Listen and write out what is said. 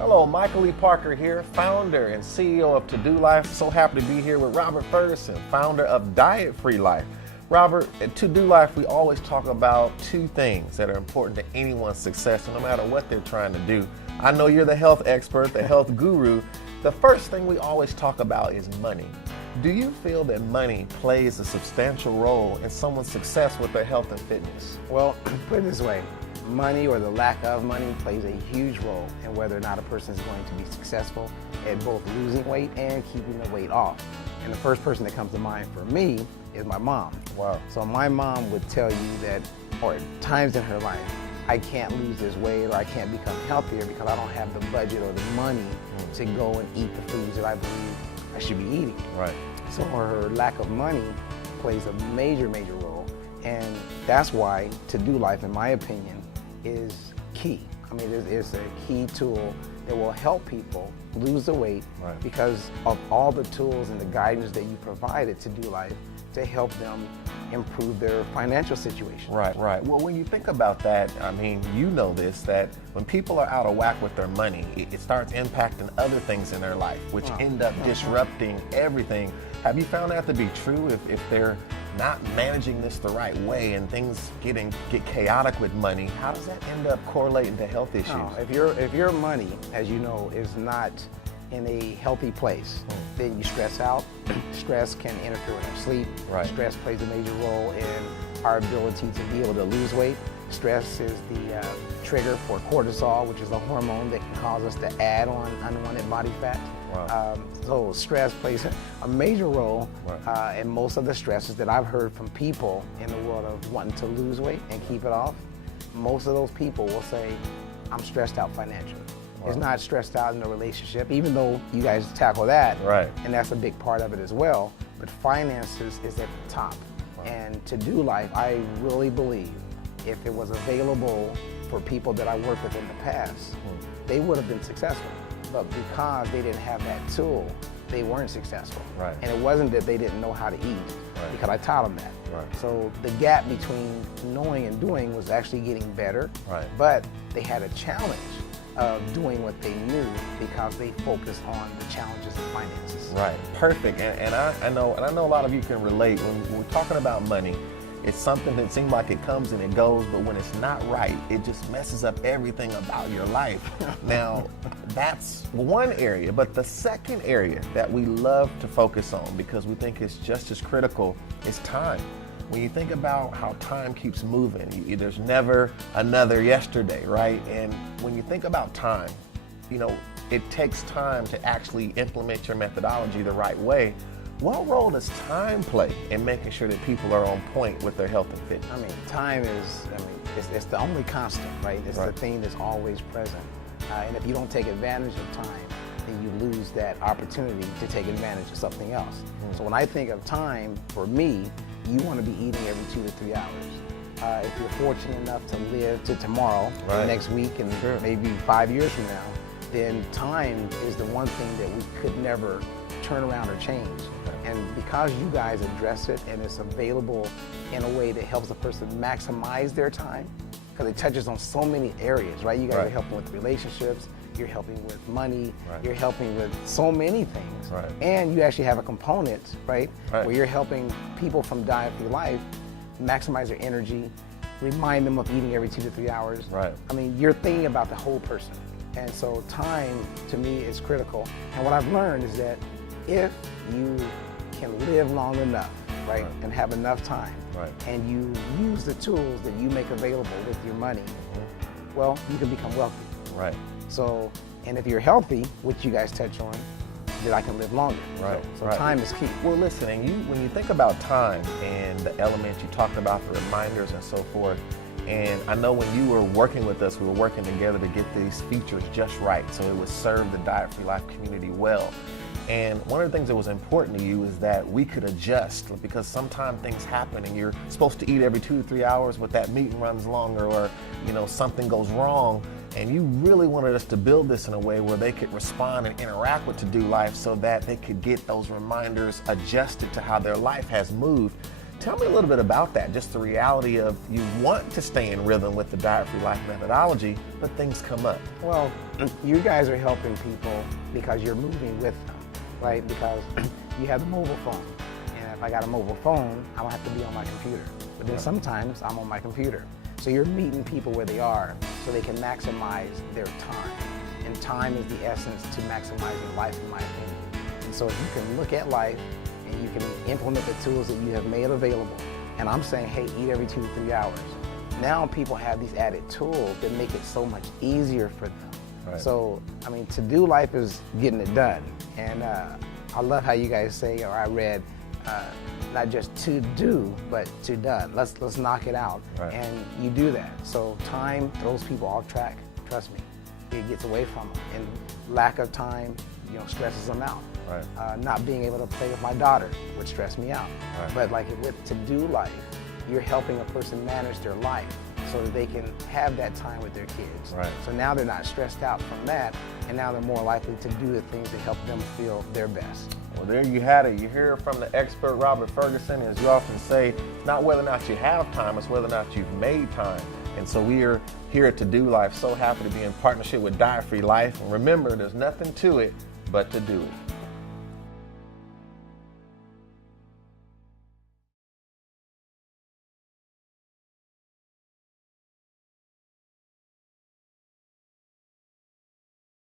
Hello, Michael E. Parker here, founder and CEO of 2DOLife. So happy to be here with Robert Ferguson, founder of Diet Free Life. Robert, at 2DOLife, we always talk about two things that are important to anyone's success, no matter what they're trying to do. I know you're the health expert, the health guru. The first thing we always talk about is money. Do you feel that money plays a substantial role in someone's success with their health and fitness? Well, put it this way, money or the lack of money plays a huge role in whether or not a person is going to be successful at both losing weight and keeping the weight off. And the first person that comes to mind for me is my mom. Wow. So my mom would tell you that, or at times in her life, I can't lose this weight or I can't become healthier because I don't have the budget or the money to go and eat the foods that I believe I should be eating. Right. So her lack of money plays a major role. And that's why 2DOLife, in my opinion, is key. I mean, it's a key tool that will help people lose the weight because of all the tools and the guidance that you provided to 2DOLife to help them improve their financial situation. Right. Well, when you think about that, I mean, you know this, that when people are out of whack with their money, it starts impacting other things in their life, which end up disrupting everything. Have you found that to be true? If they're not managing this the right way and things get chaotic with money, how does that end up correlating to health issues? No, if your money, as you know, is not in a healthy place, then you stress out. Stress can interfere with our sleep. Right. Stress plays a major role in our ability to be able to lose weight. Stress is the trigger for cortisol, which is a hormone that can cause us to add on unwanted body fat. Wow. So stress plays a major role in most of the stresses that I've heard from people in the world of wanting to lose weight and keep it off. Most of those people will say, I'm stressed out financially. It's not stressed out in a relationship, even though you guys tackle that, and that's a big part of it as well. But finances is at the top. And 2DOLife, I really believe, if it was available for people that I worked with in the past, they would have been successful. But because they didn't have that tool, they weren't successful. Right. And it wasn't that they didn't know how to eat, because I taught them that. Right. So the gap between knowing and doing was actually getting better, but they had a challenge of doing what they knew because they focused on the challenges of finances. Right, perfect. And I know a lot of you can relate. When we're talking about money, it's something that seems like it comes and it goes, but when it's not right, it just messes up everything about your life. Now, that's one area, but the second area that we love to focus on because we think it's just as critical is time. When you think about how time keeps moving, there's never another yesterday, right? And when you think about time, you know, it takes time to actually implement your methodology the right way. What role does time play in making sure that people are on point with their health and fitness? I mean, time is, it's the only constant, right? It's the thing that's always present. And if you don't take advantage of time, then you lose that opportunity to take advantage of something else. So when I think of time, for me, you want to be eating every 2 to 3 hours. If you're fortunate enough to live to tomorrow, next week, and maybe 5 years from now, then time is the one thing that we could never turn around or change. And because you guys address it and it's available in a way that helps a person maximize their time, because it touches on so many areas, right? You guys are helping with relationships, you're helping with money, you're helping with so many things. And you actually have a component, where you're helping people from Diet Free Life maximize their energy, remind them of eating every 2 to 3 hours. I mean, you're thinking about the whole person. And so time, to me, is critical. And what I've learned is that if you can live long enough, and have enough time, and you use the tools that you make available with your money, well, you can become wealthy. So, and if you're healthy, which you guys touch on, then I can live longer. So time is key. Well, listen, and when you think about time and the elements you talked about, the reminders and so forth, and I know when you were working with us, we were working together to get these features just right so it would serve the Diet Free Life community well. And one of the things that was important to you is that we could adjust, because sometimes things happen and you're supposed to eat every 2 to 3 hours, but that meeting runs longer, or something goes wrong. And you really wanted us to build this in a way where they could respond and interact with 2DOLife so that they could get those reminders adjusted to how their life has moved. Tell me a little bit about that, just the reality of you want to stay in rhythm with the diet-free life methodology, but things come up. Well, you guys are helping people because you're moving with them, right? Because you have a mobile phone. And if I got a mobile phone, I don't have to be on my computer. But then sometimes I'm on my computer. So you're meeting people where they are so they can maximize their time. And time is the essence to maximizing life, in my opinion. And so if you can look at life and you can implement the tools that you have made available, and I'm saying, hey, eat every 2 to 3 hours. Now people have these added tools that make it so much easier for them. Right. So, I mean, to do life is getting it done. And I love how you guys say, or I read, not just to do, but to done. Let's knock it out. Right. And you do that. So time throws people off track, trust me. It gets away from them. And lack of time, stresses them out. Right. Not being able to play with my daughter would stress me out. Right. But like with to-do life, you're helping a person manage their life so that they can have that time with their kids. Right. So now they're not stressed out from that, and now they're more likely to do the things that help them feel their best. Well, there you had it. You hear from the expert Robert Ferguson. As you often say, it's not whether or not you have time, it's whether or not you've made time. And so we are here at 2DOLife, so happy to be in partnership with Diet Free Life. And remember, there's nothing to it but to do it.